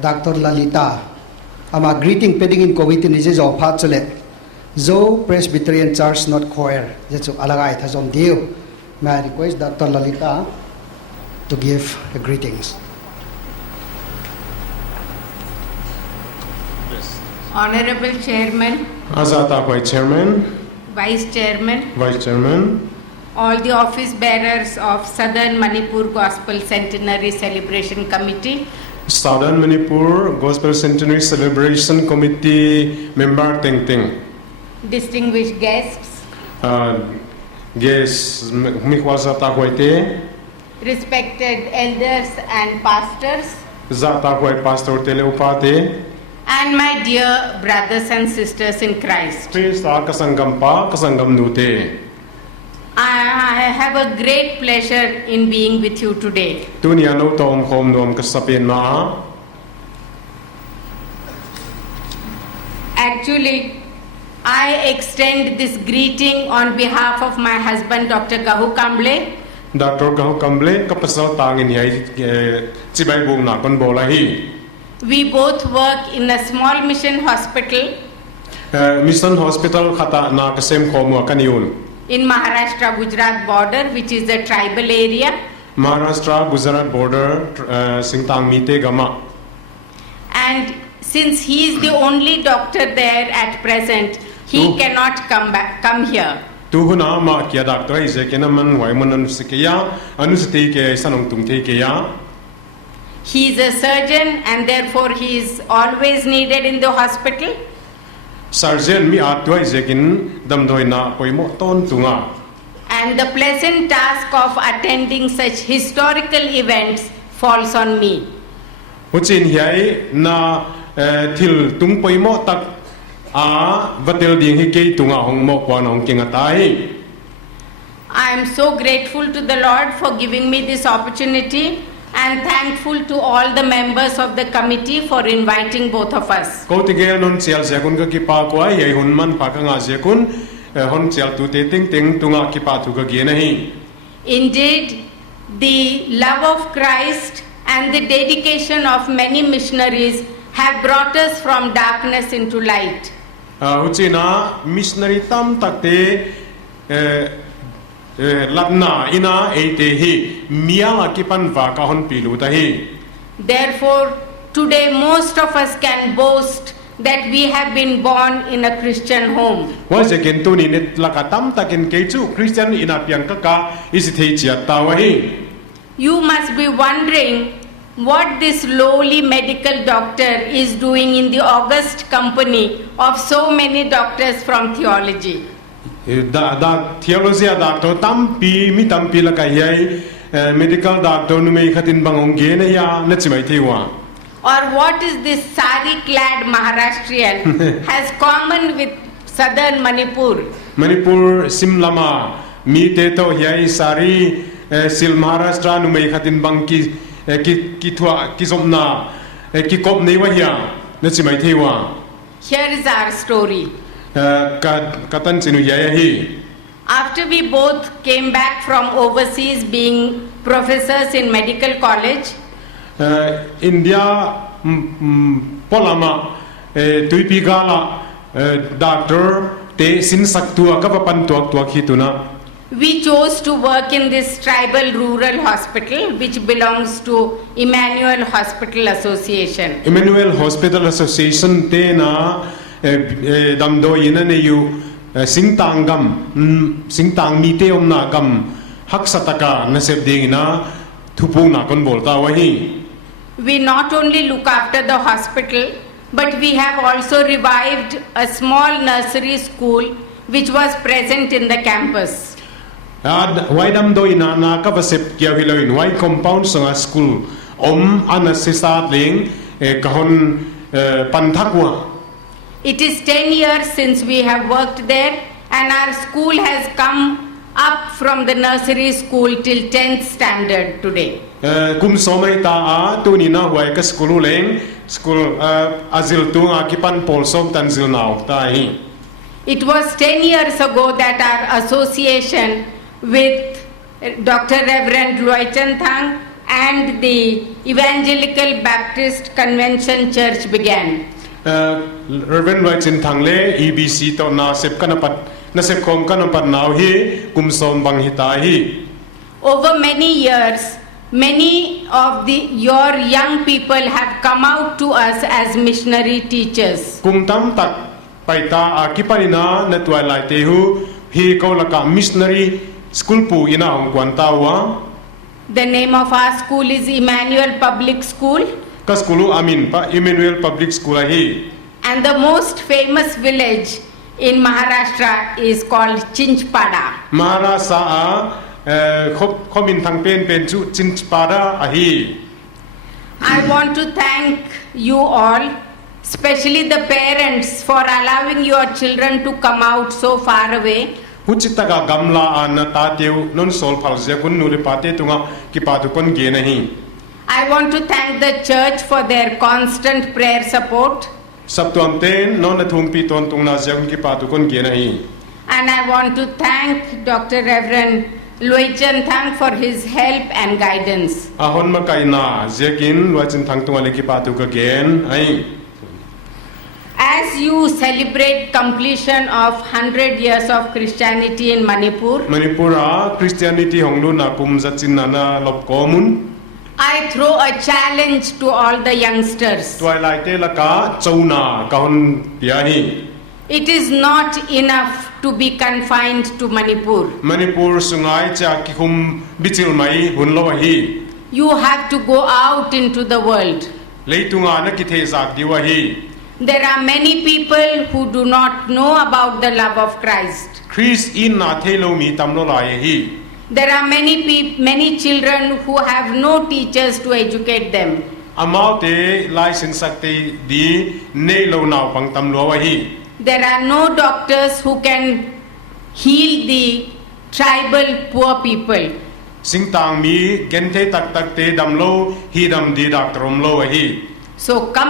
Dr. Lalita ama greeting pending in COVID ni je zo phat chale zo Presbyterian Church not choir je chu alagai tha zom dio. May I request Dr. Lalita to give the greetings. Honorable Chairman, Azata Chairman, Vice Chairman, Vice Chairman, all the office bearers of Southern Manipur Gospel Centenary Celebration Committee, Southern Manipur Gospel Centenary Celebration Committee member Teng Teng, distinguished guests, guests Mikwazata Hoite, respected elders and pastors, Zata Hoi Pastor Teleupate, and my dear brothers and sisters in Christ. Prista Kasangam Pa, Kasangam Nute. I have a great pleasure in being with you today. Tunia no tom home nom Kasapin Ma. Actually, I extend this greeting on behalf of my husband, Dr. Gahu Kamble. Dr. Gahu Kamble, Kapasal Tangin Yai Chibai Bung Nakon Bolahi. We both work in a small mission hospital Mission Hospital Khata na Kasem Khomu Kaniun. in Maharashtra Gujarat border, which is a tribal area. Maharashtra Gujarat border Singtang Mite Gama. And since he is the only doctor there at present, he cannot come here. Tuhuna ma kia doctor is a kenaman Waiman Anusikia Anusiti ke Sanong Tungte Kia. He is a surgeon and therefore he is always needed in the hospital. Sergeant mi atwa izekin damdoina poimo ton tunga. And the pleasant task of attending such historical events falls on me. Uchin hiai na til tung poimo tak a vatel ding hi ke tunga hong mo kwa nong kingatai. I am so grateful to the Lord for giving me this opportunity and thankful to all the members of the committee for inviting both of us. Ko tigel non chial sekun ka kipa kwa yai hunman pakanga sekun hon chial tu te ting ting tunga kipa tu ka gi nahi. Indeed, the love of Christ and the dedication of many missionaries have brought us from darkness into light. Uchina missionary tam takte Labna ina ete hi miya kipan vaka hon pilu tahi. Therefore, today most of us can boast that we have been born in a Christian home. Wa jekin tu ni net lakatam takin kechu Christian ina piang kaka isithei chia tawahi. You must be wondering what this lowly medical doctor is doing in the august company of so many doctors from theology. Da theologia doctor tampi mi tampi la kai medical doctor nu mei khatin bangong ge na ya na chimai thiwa. Or what is this sari clad Maharashtrian has common with southern Manipur? Manipur Simlama mi te to yai sari sil Maharashtra nu mei khatin bang ki thwa ki somna ki kop nei wa ya na chimai thiwa. Here is our story. Katan chinu yaya hi. After we both came back from overseas being professors in medical college, India polama tuipi gala doctor te sin saktua ka papan tuak tuak hituna. we chose to work in this tribal rural hospital which belongs to Emmanuel Hospital Association. Emmanuel Hospital Association te na damdo ina ne yu singtang mite omna gam haksataka na sebding na thupu na kon bolta wahi. We not only look after the hospital, but we have also revived a small nursery school which was present in the campus. Why damdo ina na ka vasep kya hiloin why compound sa school ana sisat ling kahon panthakwa. It is 10 years since we have worked there and our school has come up from the nursery school till 10th standard today. Kum somai ta a tu ni na huai ka school leng school azil tu akipan polsom tanzil now ta hi. It was 10 years ago that our association with Dr. Reverend Loichan Thang and the Evangelical Baptist Convention Church began. Reverend White in Tangle, EBC to na sep kanapat na sep kom kanapat now hi kumson bang hitahi. Over many years, many of your young people have come out to us as missionary teachers. Kum tam tak paita akipanina na twilight tehu hi ko laka missionary school pu ina hong kwantawa. The name of our school is Emmanuel Public School. Kaskulu amin pa Emmanuel Public School hi. And the most famous village in Maharashtra is called Chinchpada. Maharasa khomin thang pen chu Chinchpada ahi. I want to thank you all, especially the parents, for allowing your children to come out so far away. Huchitaga gamla an tateu non sol phalse kun nuri pate tunga kipatu kon ge nahi. I want to thank the church for their constant prayer support. Sabtuam ten non thumpi ton tungna jagun kipatu kon ge nahi. And I want to thank Dr. Reverend Loichan Thang for his help and guidance. Ahon makaina jekin wachin thang tunga le kipatu ka gen ai. As you celebrate completion of 100 years of Christianity in Manipur, Manipura Christianity honglu na kumjachin na lop komun. I throw a challenge to all the youngsters. Twilight laka chauna kahon piahi. It is not enough to be confined to Manipur. Manipur sungai cha kikum bichil mai hunlo hi. You have to go out into the world. Leitunga na kithe zak diwahi. There are many people who do not know about the love of Christ. Chris in na thelo mi tamlo lai hi. There are many children who have no teachers to educate them. Amaute license sakte di ne lo naw pang tamlo wa hi. There are no doctors who can heal the tribal poor people. Singtang mi gente tak tak te damlo hi dam di doctor lo wa hi. So come